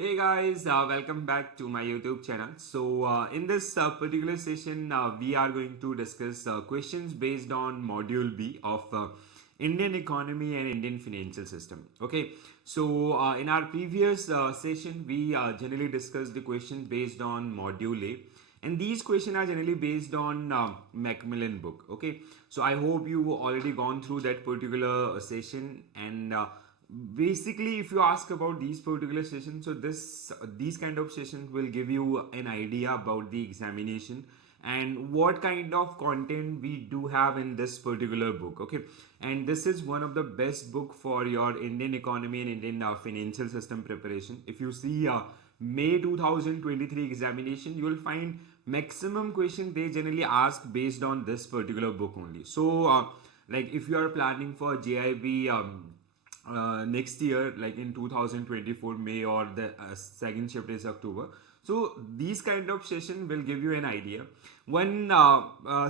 Hey guys, welcome back to my YouTube channel. In this particular session, we are going to discuss questions based on Module B of Indian economy and Indian financial system. Okay, in our previous session, we generally discussed the questions based on Module A, and these questions are generally based on Macmillan book. Okay, so I hope you already gone through that particular session and. Basically, if you ask about these particular sessions, so these kind of sessions will give you an idea about the examination and what kind of content we do have in this particular book. Okay, and this is one of the best book for your Indian economy and Indian financial system preparation. If you see May 2023 examination, you will find maximum question they generally ask based on this particular book only. Like if you are planning for JIB next year, like in 2024 May, or the second shift is October, so these kind of session will give you an idea. One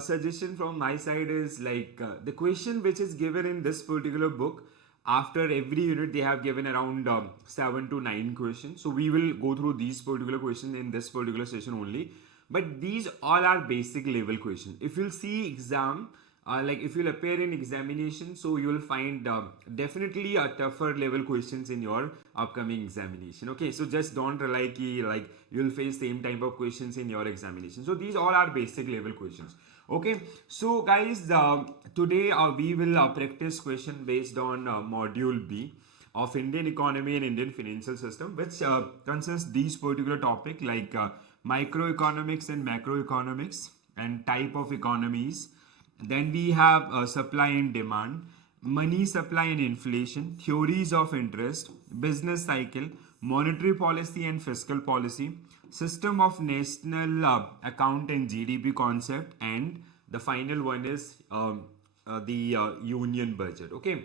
suggestion from my side is like the question which is given in this particular book, after every unit they have given around 7 to 9 questions, so we will go through these particular questions in this particular session only. But these all are basic level questions. If you'll see exam, like if you'll appear in examination, so you'll find definitely a tougher level questions in your upcoming examination. Okay, so just don't rely ki like you'll face same type of questions in your examination. So these all are basic level questions. Okay, so guys, today we will practice question based on module B of Indian economy and Indian financial system, which consists these particular topic like microeconomics and macroeconomics and type of economies. Then we have supply and demand, money supply and inflation, theories of interest, business cycle, monetary policy and fiscal policy, system of national account and GDP concept, and the final one is the union budget. Okay,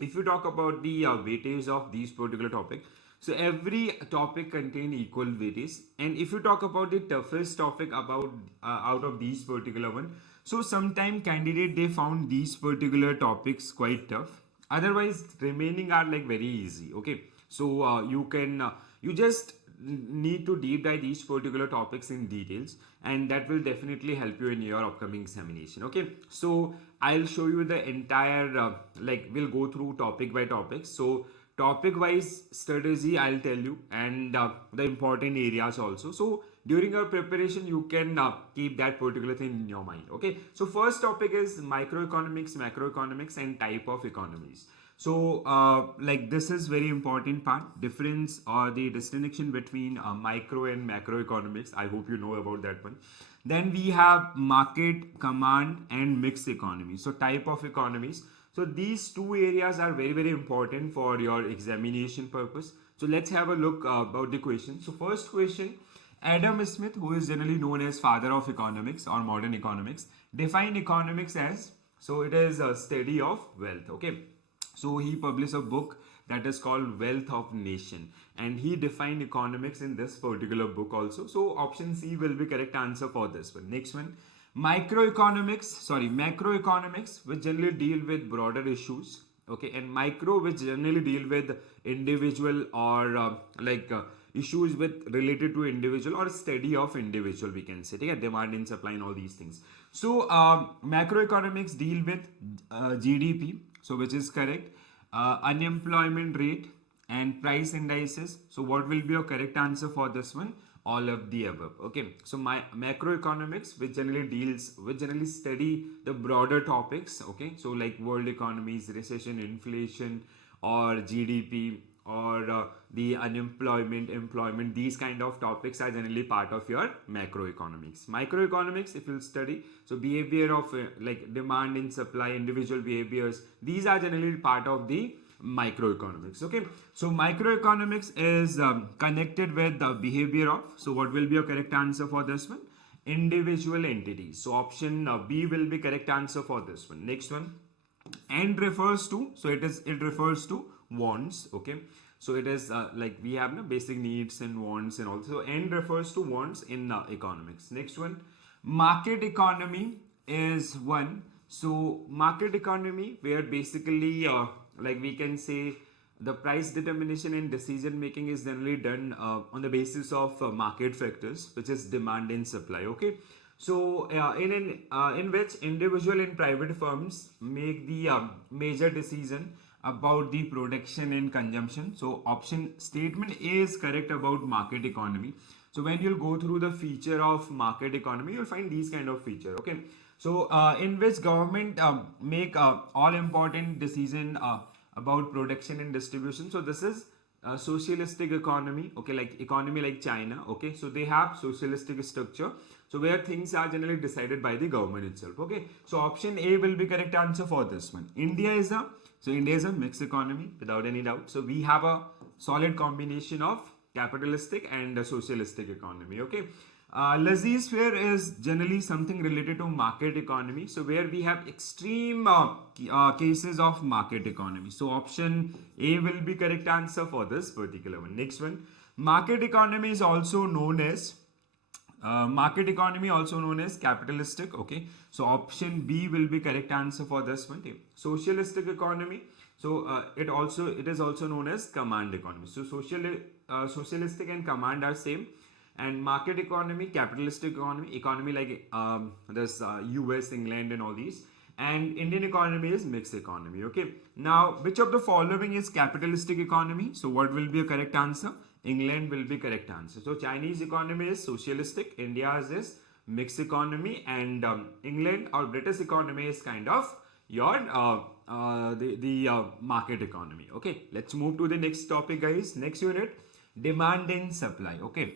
if you talk about the weightage of these particular topic, so every topic contain equal weightage. And if you talk about the toughest topic about out of these particular one, so sometime candidate they found these particular topics quite tough, otherwise remaining are like very easy. Okay, so you can you just need to deep dive these particular topics in details, and that will definitely help you in your upcoming examination. Okay, so I'll show you the entire like we'll go through topic by topic. So topic wise strategy I'll tell you, and the important areas also. So during your preparation you can keep that particular thing in your mind. Okay, so first topic is microeconomics, macroeconomics, and type of economies. So like this is very important part, difference or the distinction between micro and macroeconomics. I hope you know about that one. Then we have market, command, and mixed economy, so type of economies. So these two areas are very important for your examination purpose. So let's have a look about the question. So first question, Adam Smith, who is generally known as father of economics or modern economics, defined economics as, so it is a study of wealth. Okay, so he published a book that is called Wealth of Nation, and he defined economics in this particular book also. So option C will be correct answer for this one. Next one, macroeconomics, which generally deal with broader issues. Okay, and micro, which generally deal with individual or issues with related to individual or study of individual, we can say. Okay, demand and supply and all these things. So macroeconomics deal with GDP, so which is correct, unemployment rate, and price indices. So what will be your correct answer for this one? All of the above. Okay, so my macroeconomics, which generally study the broader topics. Okay, so like world economies, recession, inflation, or GDP, or the unemployment, employment, these kind of topics are generally part of your macroeconomics. Microeconomics, if you study, so behavior of like demand and supply, individual behaviors, these are generally part of the microeconomics. Okay, so microeconomics is connected with the behavior of, so what will be your correct answer for this one? Individual entities. So option B will be correct answer for this one. Next one, and refers to, so it refers to wants. Okay, so it is like we have no basic needs and wants, and also and refers to wants in economics. Next one, market economy is one. So market economy, where basically like we can say the price determination and decision making is generally done on the basis of market factors, which is demand and supply. Okay, so in which individual and private firms make the major decision about the production and consumption. So option statement A is correct about market economy. So when you'll go through the feature of market economy, you'll find these kind of feature. Okay, so in which government make all important decision about production and distribution. So this is socialistic economy. Okay, like economy like China. Okay, so they have socialistic structure. So where things are generally decided by the government itself. Okay, so option A will be correct answer for this one. India is a mixed economy without any doubt. So we have a solid combination of capitalistic and socialistic economy. Okay, laissez-faire is generally something related to market economy. So where we have extreme cases of market economy. So option A will be correct answer for this particular one. Next one, market economy is also known as capitalistic. Okay, so option B will be correct answer for this one. Okay. Socialistic economy, so it is also known as command economy. So socialistic and command are same, and market economy, capitalistic economy like this US, England and all these, and Indian economy is mixed economy. Okay, now which of the following is capitalistic economy? So what will be a correct answer? England will be correct answer. So Chinese economy is socialistic, India's is mixed economy, and England or British economy is kind of your the market economy. Okay, let's move to the next topic, guys. Next unit, demand and supply. Okay,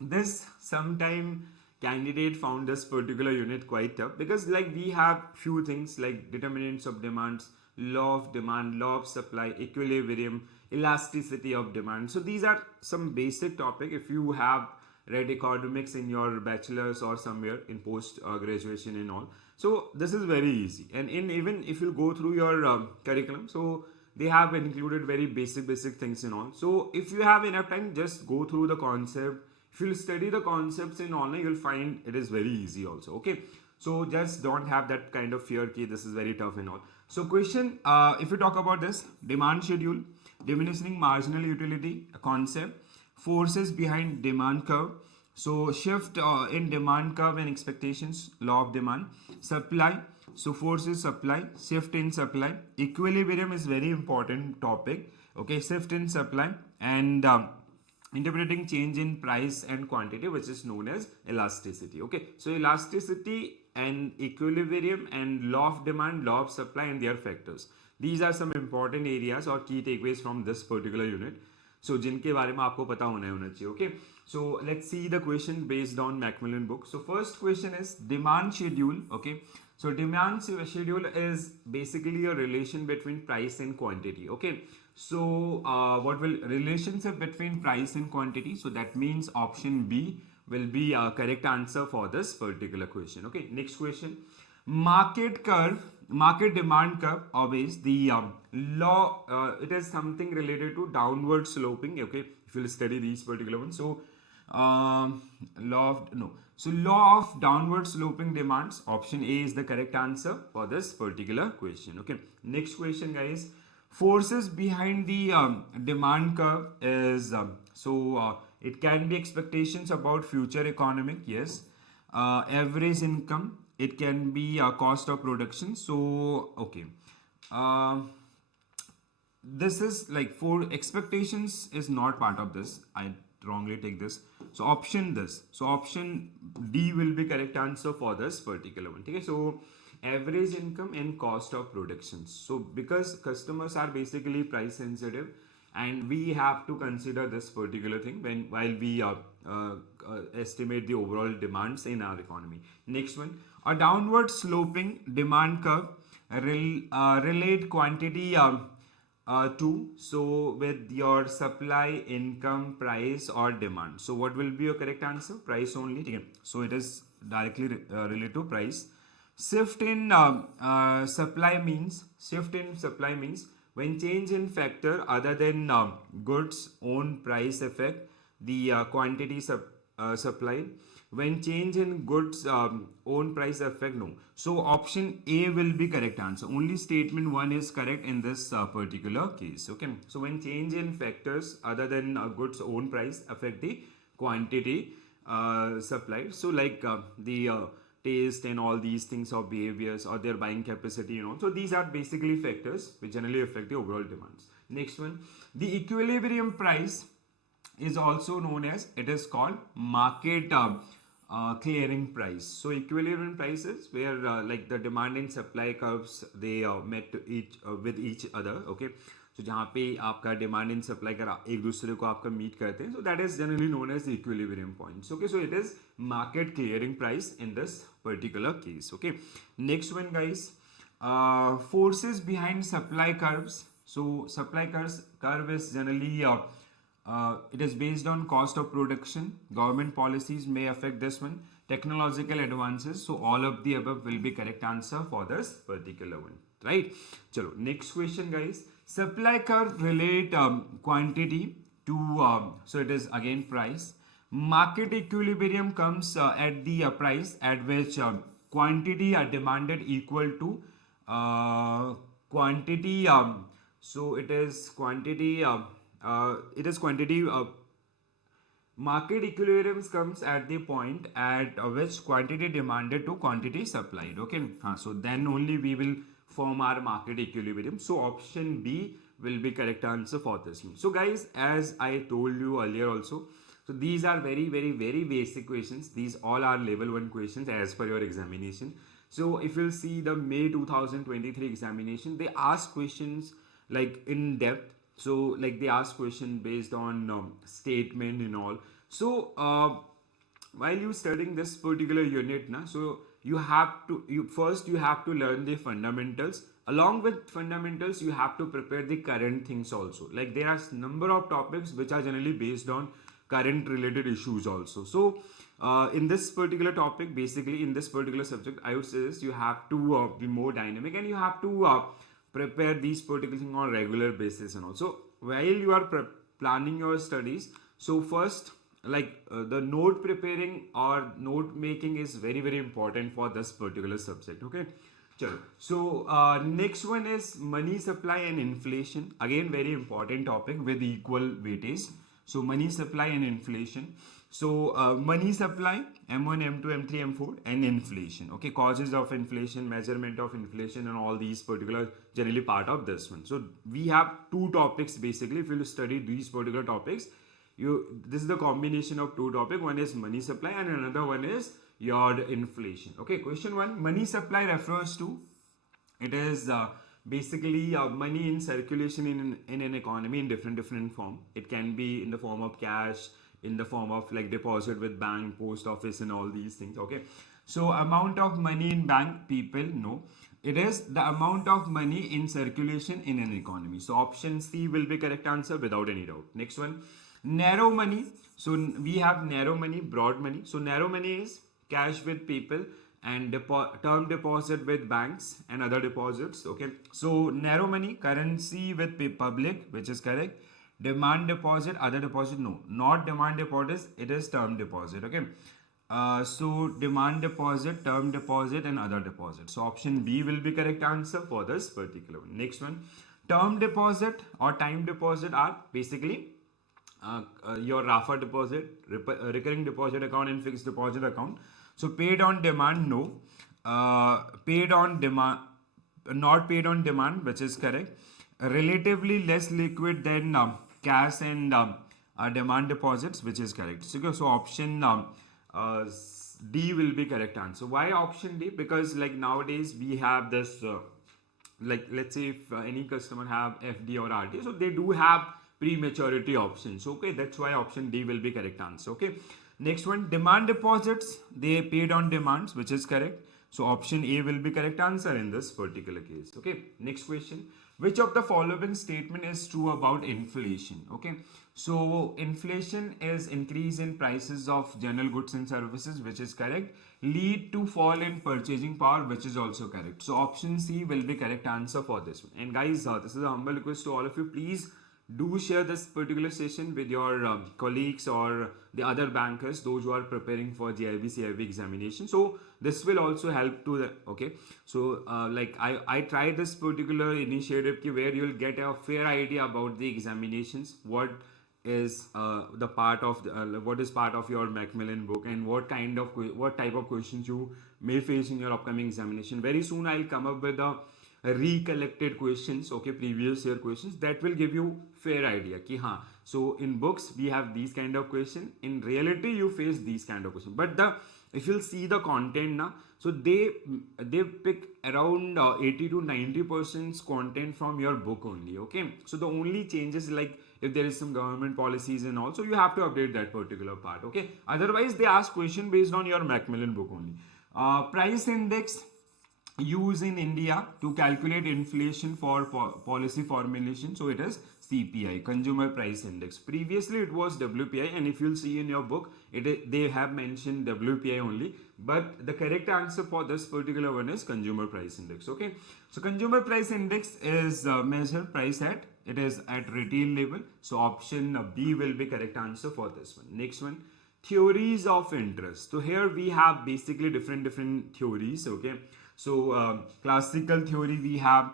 this sometime candidate found this particular unit quite tough, because like we have few things like determinants of demands, law of demand, law of supply, equilibrium, elasticity of demand. So these are some basic topic. If you have read economics in your bachelor's or somewhere in post graduation and all, so this is very easy. And in even if you go through your curriculum, so they have included very basic things and all. So if you have enough time, just go through the concept. If you study the concepts in online, you'll find it is very easy also. Okay, so just don't have that kind of fear key this is very tough and all. So question, if you talk about this demand schedule, diminishing marginal utility concept, forces behind demand curve, so shift in demand curve and expectations, law of demand, supply, so forces supply, shift in supply, equilibrium is very important topic. Okay, shift in supply, and interpreting change in price and quantity, which is known as elasticity. Okay, so elasticity and equilibrium and law of demand, law of supply and their factors, these are some important areas or key takeaways from this particular unit. So जिनके बारे में आपको पता होना चाहिए. Okay, so let's see the question based on Macmillan book. So first question is demand schedule. Okay, so demand schedule is basically a relation between price and quantity. Okay, so what will relationship between price and quantity? So that means option B will be a correct answer for this particular question. Okay, next question, market demand curve obeys the law. It is something related to downward sloping. Okay, if you'll study these particular ones. So law of downward sloping demands, option A is the correct answer for this particular question. Okay, next question, guys, forces behind the demand curve is it can be expectations about future economic, yes, average income, it can be cost of production. So okay, this is like for expectations is not part of this, I wrongly take this. So option D will be correct answer for this particular one. Okay, so average income and cost of production. So because customers are basically price sensitive, and we have to consider this particular thing while we estimate the overall demands in our economy. Next one, a downward sloping demand curve relate quantity to, so with your supply, income, price or demand. So what will be your correct answer? Price only. Okay, so it is directly related to price. Shift in supply means when change in factor other than goods own price affect the quantity supply. When change in goods own price affect, no. So option A will be correct answer. Only statement 1 is correct in this particular case. Okay. So when change in factors other than goods own price affect the quantity supplied. So like the taste and all these things of behaviors or their buying capacity, So these are basically factors which generally affect the overall demands. Next one, the equilibrium price is also known as, it is called market clearing price. So equilibrium prices where like the demand and supply curves, they met to each with each other. Okay. So जहाँ पे आपका demand and supply का एक दूसरे को आपका meet करते हैं, so that is generally known as the equilibrium points. Okay, so it is market clearing price in this particular case. Okay, next one, guys, forces behind supply curves. So supply curve is generally it is based on cost of production. Government policies may affect this one. Technological advances. So all of the above will be correct answer for this particular one. Right? Chalo, next question, guys. Supply curve relate quantity to so it is again price. Market equilibrium comes at the price at which quantity are demanded equal to quantity. So it is quantity. Quantity. Market equilibrium comes at the point at which quantity demanded to quantity supplied. Okay, so then only we will form our market equilibrium. So option B will be correct answer for this one. So guys, as I told you earlier also, so these are very basic questions. These all are level 1 questions as per your examination. So if you'll see the May 2023 examination, they ask questions like in depth. So like they ask question based on statement and all. So while you studying this particular unit, so you have to learn the fundamentals. Along with fundamentals, you have to prepare the current things also. Like there are number of topics which are generally based on current related issues also. So in this particular topic, basically in this particular subject, I would suggest you have to be more dynamic and you have to prepare these particular things on regular basis. And also while you are planning your studies, so first like the note preparing or note making is very important for this particular subject. Okay, so next one is money supply and inflation. Again, very important topic with equal weightage. So money supply and inflation. So money supply, M1, M2, M3, M4, and inflation. Okay, causes of inflation, measurement of inflation, and all these particular generally part of this one. So we have two topics basically. If you study these particular topics, this is the combination of two topics. One is money supply and another one is your inflation. Okay, question 1, money supply refers to, it is basically money in circulation in an economy in different form. It can be in the form of cash, in the form of like deposit with bank, post office, and all these things. Okay, so amount of money in bank, people, no, it is the amount of money in circulation in an economy. So option C will be correct answer without any doubt. Next one, narrow money. So we have narrow money, broad money. So narrow money is cash with people and term deposit with banks and other deposits. Okay, so narrow money, currency with public, which is correct. Demand deposit, other deposit, no, not demand deposit, it is term deposit. Okay, so demand deposit, term deposit, and other deposit. So option B will be correct answer for this particular one. Next one, term deposit or time deposit are basically your RAFA deposit, recurring deposit account, and fixed deposit account. So paid on demand, no. Paid on demand, not paid on demand, which is correct. Relatively less liquid than cash and demand deposits, which is correct. So option D will be correct answer. Why option D? Because like nowadays we have this like let's say if any customer have FD or RD, so they do have pre-maturity options. Okay, that's why option D will be correct answer. Okay, next one, demand deposits, they paid on demands, which is correct. So option A will be correct answer in this particular case. Okay, next question, which of the following statement is true about inflation? Okay, so inflation is increase in prices of general goods and services, which is correct. Lead to fall in purchasing power, which is also correct. So option C will be correct answer for this one. And guys, this is a humble request to all of you, please do share this particular session with your colleagues or the other bankers, those who are preparing for JIB CIB examination. So this will also help to the, okay. So like I tried this particular initiative where you'll get a fair idea about the examinations, what is the part of the, what is part of your Macmillan book, and what type of questions you may face in your upcoming examination. Very soon I'll come up with a recollected questions, okay, previous year questions, that will give you fair idea ki ha, so in books we have these kind of question, in reality you face these kind of question. But the, if you'll see the content now, so they pick around 80 to 90% content from your book only, okay. So the only changes, like if there is some government policies and also you have to update that particular part, okay. Otherwise they ask question based on your Macmillan book only. Price index used in India to calculate inflation for policy formulation. So it is CPI, Consumer Price Index. Previously it was WPI, and if you'll see in your book, they have mentioned WPI only. But the correct answer for this particular one is Consumer Price Index. Okay, so Consumer Price Index is measured price at, it is at retail level. So option B will be correct answer for this one. Next one, theories of interest. So here we have basically different theories, okay. So classical theory we have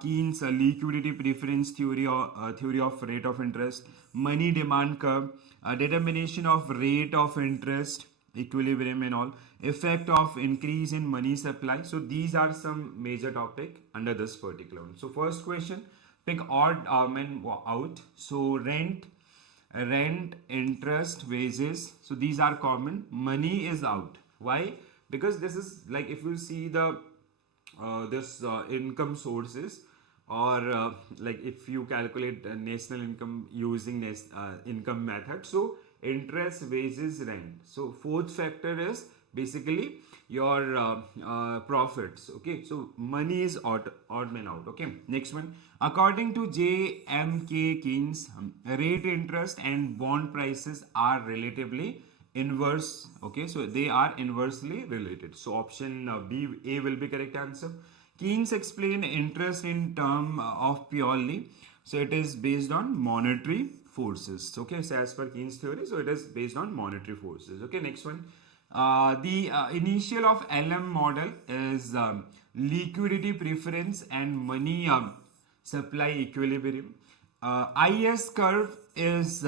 Keynes liquidity preference theory, or theory of rate of interest, money demand curve, determination of rate of interest, equilibrium and all, effect of increase in money supply. So these are some major topic under this particular one. So first question, pick odd men out. So rent, interest, wages, so these are common. Money is out. Why? Because this is like, if you see the this income sources, or like if you calculate national income using income method, so interest, wages, rent. So fourth factor is basically your profits, okay. So money is odd man out, okay. Next one, according to JMK Keynes, rate, interest and bond prices are relatively inverse, okay. So they are inversely related. So option A will be correct answer. Keynes explained interest in term of purely, so it is based on monetary forces, okay. So as per Keynes theory, so it is based on monetary forces, okay. Next one, the initial of LM model is liquidity preference and money supply equilibrium. IS curve is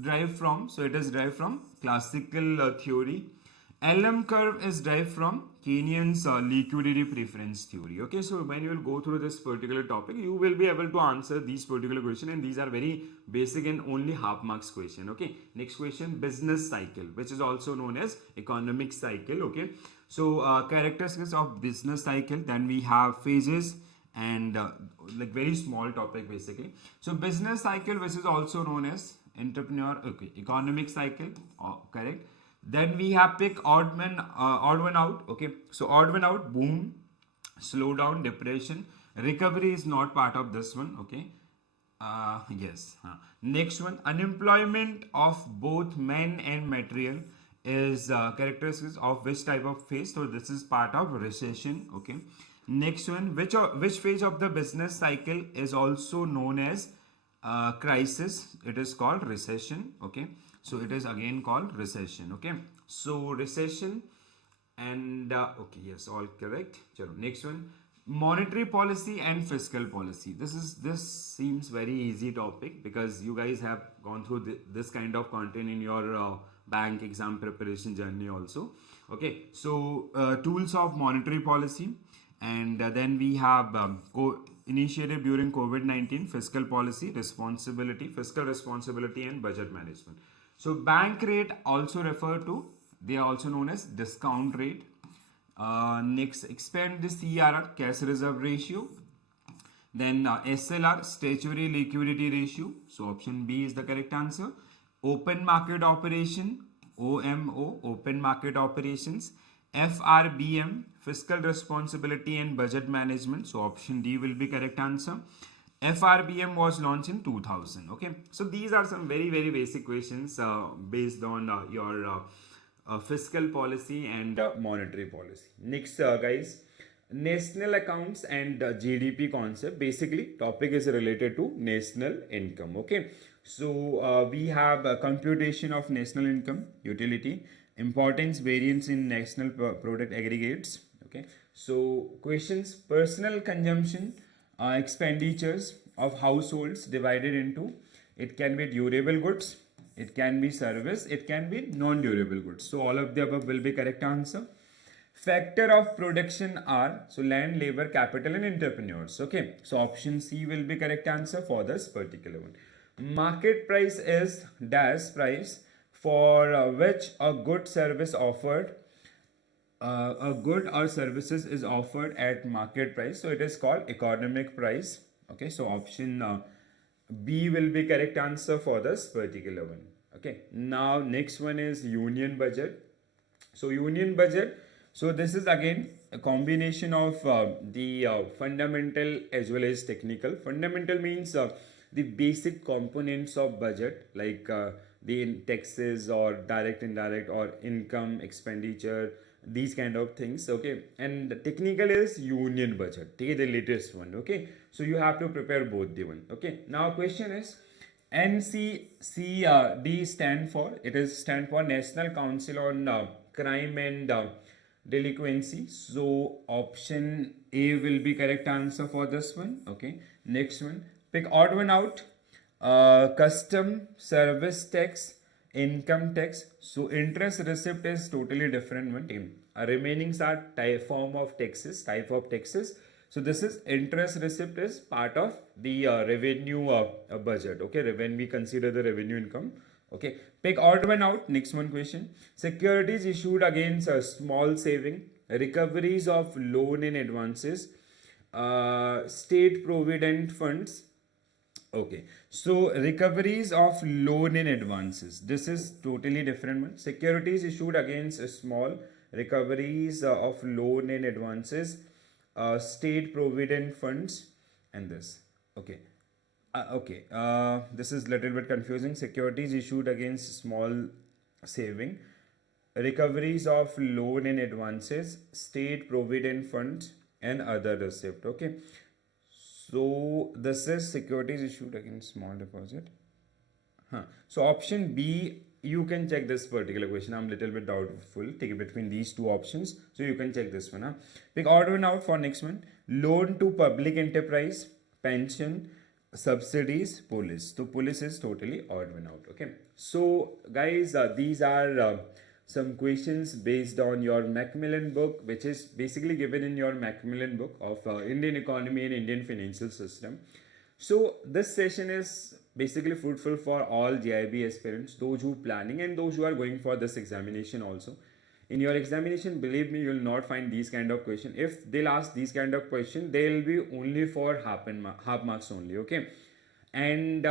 derived from, so it is derived from classical theory. LM curve is derived from Keynesian's liquidity preference theory. Okay, so when you will go through this particular topic, you will be able to answer these particular questions, and these are very basic and only half marks question. Okay, next question, business cycle, which is also known as economic cycle. Okay, so characteristics of business cycle. Then we have phases and like very small topic basically. So business cycle, which is also known as entrepreneur, okay, economic cycle, correct. Then we have pick odd one out, okay. So odd one out, boom, slowdown, depression, recovery is not part of this one, okay. Yes. Next one, unemployment of both men and material is characteristics of which type of phase. So this is part of recession, okay. Next one, which phase of the business cycle is also known as crisis? It is called recession, okay. So it is again called recession, okay. So recession and okay, yes, all correct. Chalo, next one, monetary policy and fiscal policy. This seems very easy topic because you guys have gone through this kind of content in your bank exam preparation journey also, okay. So tools of monetary policy, and then we have initiated during COVID-19, fiscal policy, responsibility, fiscal responsibility and budget management. So bank rate also refer to, they are also known as discount rate. Next, expand the CRR, cash reserve ratio. Then SLR, statutory liquidity ratio. So option B is the correct answer. Open market operation, OMO, open market operations. FRBM, fiscal responsibility and budget management. So option D will be correct answer. FRBM was launched in 2000, okay. So these are some very basic questions based on your fiscal policy and monetary policy. Next guys, national accounts and GDP concept. Basically topic is related to national income. Okay, so we have computation of national income, utility, importance, variance in national product aggregates. Okay, so questions: personal consumption expenditures of households divided into, it can be durable goods, it can be service, it can be non-durable goods. So all of the above will be correct answer. Factor of production are, so land, labor, capital and entrepreneurs. Okay, so option C will be correct answer for this particular one. Market price is dash price for which a good service offered, a good or services is offered at market price, so it is called economic price. Okay, so option B will be correct answer for this particular one. Okay, now next one is union budget. So union budget, so this is again a combination of the fundamental as well as technical. Fundamental means the basic components of budget, like the taxes or direct, indirect, or income, expenditure, these kind of things. Okay, and the technical is union budget, take the latest one. Okay, so you have to prepare both the one. Okay, now question is NCCD stand for, it is stand for National Council on Crime and Delinquency. So option A will be correct answer for this one. Okay, next one, pick odd one out. Custom, service tax, income tax. So interest receipt is totally different one. Remainings are form of taxes, type of taxes. So this is interest receipt is part of the revenue budget. Okay, when we consider the revenue income. Okay, pick odd one out. Next one question. Securities issued against a small saving, recoveries of loan and advances, state provident funds. Okay, so recoveries of loan and advances, this is totally different one. Securities issued against a small, recoveries of loan and advances, state provident funds, and this. Okay, this is little bit confusing. Securities issued against small saving, recoveries of loan and advances, state provident funds, and other receipt. Okay, so this is securities issued against small deposit. So option B, you can check this particular question. I'm little bit doubtful. Take it between these two options. So you can check this one. Pick odd one out for next one. Loan to public enterprise, pension, subsidies, police. So police is totally odd one out. Okay. So guys, these are some questions based on your Macmillan book, which is basically given in your Macmillan book of Indian economy and Indian financial system. So this session is basically fruitful for all JAIIB aspirants, those who planning and those who are going for this examination also. In your examination, believe me, you will not find these kind of questions. If they'll ask these kind of questions, they will be only for half marks only. Okay, and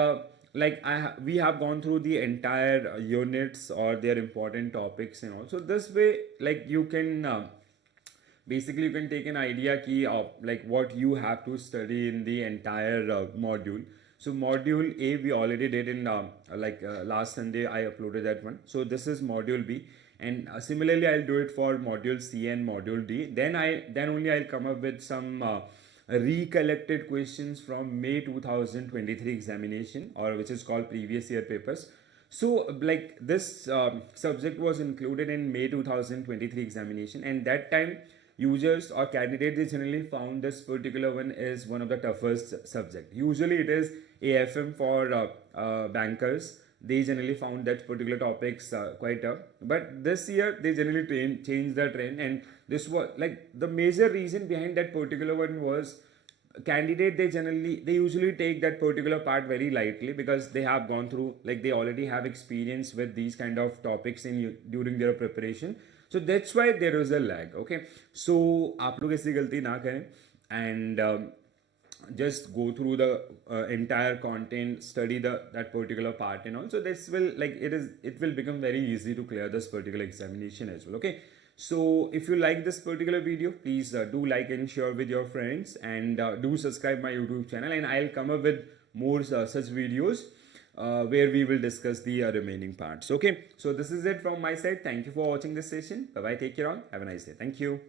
we have gone through the entire units or their important topics and all. So this way, like you can basically you can take an idea key of like what you have to study in the entire module. So module A we already did in last Sunday I uploaded that one. So this is module B, and similarly I'll do it for module C and module D. Then only I'll come up with some recollected questions from May 2023 examination, or which is called previous year papers. So like this subject was included in May 2023 examination, and that time users or candidates, they generally found this particular one is one of the toughest subject. Usually it is AFM for bankers. They generally found that particular topics quite tough, but this year they generally changed the trend, and this was like the major reason behind that particular one was candidate, they usually take that particular part very lightly because they have gone through, like they already have experience with these kind of topics during their preparation. So that's why there is a lag. Okay, so आप लोग ऐसी गलती ना करें, and just go through the entire content, study that particular part and all. So this will it will become very easy to clear this particular examination as well. Okay, so if you like this particular video, please do like and share with your friends, and do subscribe my YouTube channel, and I'll come up with more such videos where we will discuss the remaining parts. Okay, so this is it from my side. Thank you for watching this session. Bye bye, take care all, have a nice day. Thank you.